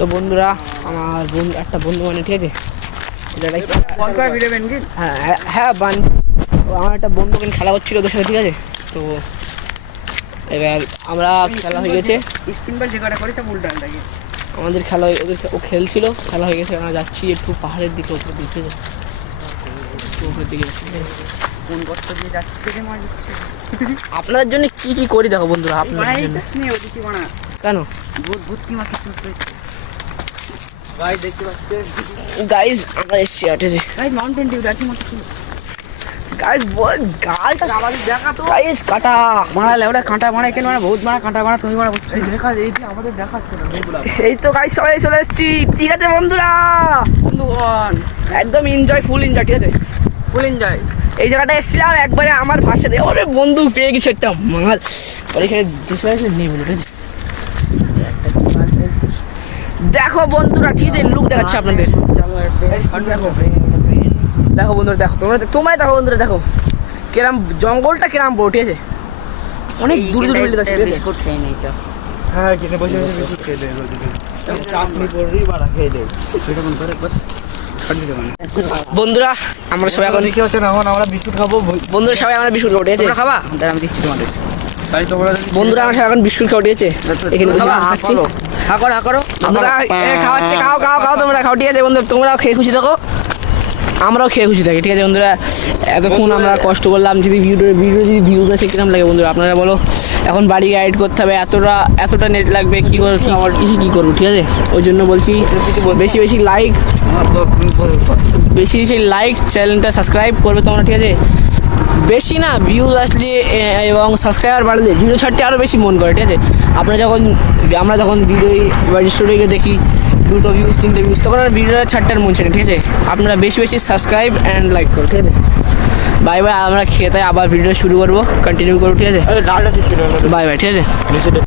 তো বন্ধুরা আমার একটা বন্ধু মানে ঠিক আছে হ্যাঁ হ্যাঁ আমার একটা বন্ধু ওখানে খেলা করছিল ওদের সাথে, ঠিক আছে। তো এবার আমরা খেলা হয়ে গেছে, আমাদের খেলা ওদের ও খেলছিল, খেলা হয়ে গেছে, আমরা যাচ্ছি একটু পাহাড়ের দিকে, উপরের দিকে উপরের দিকে আপনাদের জন্য কি কি করি দেখো বন্ধুরা। আপনাদের জন্য কেন গাইজ আমরা এসছি মাউন্টেন ডিউ গাইজ গালটা দেখা তো গাইজ কাটা মারা লেওড়া কাঁটা মারা এখানে মারা বহুত মারা কাঁটা মারা তুমি মারা বুঝছো দেখা এই যে আমাদের দেখাচ্ছে না এই তো গাইজ সবাই চলে এসেছি, ঠিক আছে বন্ধুরা। বন্ধুগণ একদম এনজয়, ফুল এনজয়, ঠিক আছে, ফুল এনজয়। এই জায়গাটা এসেছিলাম একবারে আমার ভাষা দিয়ে, ওরে বন্ধু পেয়ে গেছে একটা মাল, ওর এখানে নেই বলে, ঠিক আছে। দেখো বন্ধুরা, ঠিক আছে, লুক দেখাচ্ছে আপনাদের, দেখো বন্ধুরা, দেখো তোমরা দেখো বন্ধুরা, দেখো কিরম জঙ্গলটা কিরম বড়, ঠিক আছে, অনেক দূর দূর মিলে যাচ্ছে। বিস্কুট খেয়ে নিয়েছ? হ্যাঁ, কিনে বসে বসে বিস্কুট খেয়ে দেয়, চাটনি পড়ি বাড়া খেয়ে দেয় সেটা কোন করে। বন্ধুরা আমরা সবাই এখন দেখি হচ্ছে না, এখন আমরা বিস্কুট খাবো বন্ধুরা, সবাই আমরা বিস্কুট খাবো, ঠিক আছে, খাবা আমি দিচ্ছি তোমাদের। তাই তোমরা বন্ধুরা আমরা সবাই এখন বিস্কুট খাবো, ঠিক আছে, এখানে বসে খাচ্ছি, খাওয়াচ্ছে, খাও খাও খাও তোমরা খাও, ঠিক আছে বন্ধুরা, তোমরাও খেয়ে খুশি থাকো, আমরাও খেয়ে খুশি থাকি, ঠিক আছে বন্ধুরা। এতক্ষণ আমরা কষ্ট করলাম, যদি ভিডিও যদি ভিউজ আসে কিরকম লাগে বন্ধুরা আপনারা বলো। এখন বাড়ি গাইড করতে হবে, এতটা নেট লাগবে, কী করবো কী করবো, ঠিক আছে। ওই জন্য বলছি বেশি বেশি লাইক চ্যানেলটা সাবস্ক্রাইব করবে তোমরা, ঠিক আছে। বেশি না ভিউজ আসলে এবং সাবস্ক্রাইবার বাড়লে ভিডিও ছাড়তে আরও বেশি মন করে, ঠিক আছে। আমরা যখন ভিডিও বা স্টোরিকে দেখি 2টো ভিউজ 3টে ভিউজ, তখন আর ভিডিওটা ছাড়তে আর মন চায় না, ঠিক আছে। আপনারা বেশি বেশি সাবস্ক্রাইব অ্যান্ড লাইক করো, ঠিক আছে। বাই বাই, আমরা খেতে আবার ভিডিও শুরু করবো, কন্টিনিউ করবো, ঠিক আছে। বাই বাই, ঠিক আছে।